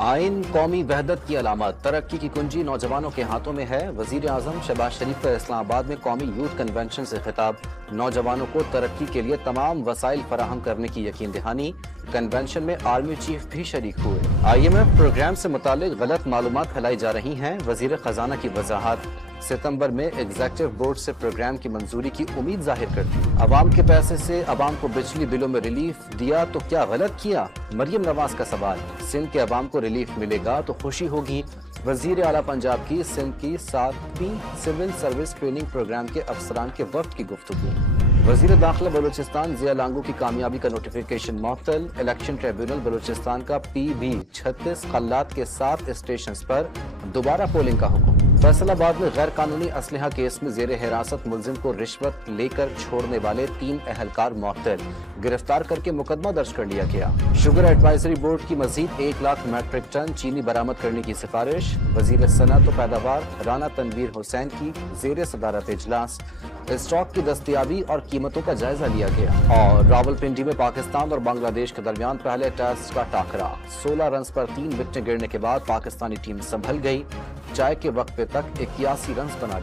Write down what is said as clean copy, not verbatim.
आइन कौमी वहदत की अलामत, तरक्की की कुंजी नौजवानों के हाथों में है। वजीर आजम शहबाज शरीफ का इस्लामाबाद में कौमी यूथ कन्वेंशन से खिताब, नौजवानों को तरक्की के लिए तमाम वसाइल फराहम करने की यकीन दहानी। कन्वेंशन में आर्मी चीफ भी शरीक हुए। IMF प्रोग्राम से मुतालिक गलत मालूमात फैलाई जा रही हैं। वजीर खजाना की वजाहत, सितंबर में एग्जीक्यूटिव बोर्ड से प्रोग्राम की मंजूरी की उम्मीद जाहिर कर दी। अवाम के पैसे से अवाम को बिजली बिलों में रिलीफ दिया तो क्या गलत किया? मरियम नवाज का सवाल। सिंध के अवाम को रिलीफ मिलेगा तो खुशी होगी। वजीर आला पंजाब की सिंध की 7वीं सिविल सर्विस ट्रेनिंग प्रोग्राम के अफसरान के वक्त की गुफ्तगू। वजीर दाखिला बलूचिस्तान जिया लांगू की कामयाबी का नोटिफिकेशन मुअत्तल। इलेक्शन ट्रिब्यूनल बलूचिस्तान का PB 36 खल्लात के 7 स्टेशन पर दोबारा पोलिंग का हुक्म। फैसलाबाद में गैर कानूनी असलहा केस में जेर हिरासत मुलजिम को रिश्वत लेकर छोड़ने वाले 3 अहलकार मुअत्तल, गिरफ्तार करके मुकदमा दर्ज कर लिया गया। शुगर एडवाइजरी बोर्ड की मजीद 1 लाख मैट्रिक टन चीनी बरामद करने की सिफारिश। वजीर सनअत व पैदावार राना तनवीर हुसैन की जेर सदारत इजलास। स्टॉक की दस्तियाबी और कीमतों का जायजा लिया गया। और रावलपिंडी में पाकिस्तान और बांग्लादेश के दरमियान पहले टेस्ट का टाकरा। 16 रन पर 3 विकेटें गिरने के बाद पाकिस्तानी टीम संभल गई। चाय के वक्फे तक 81 रन बना ली।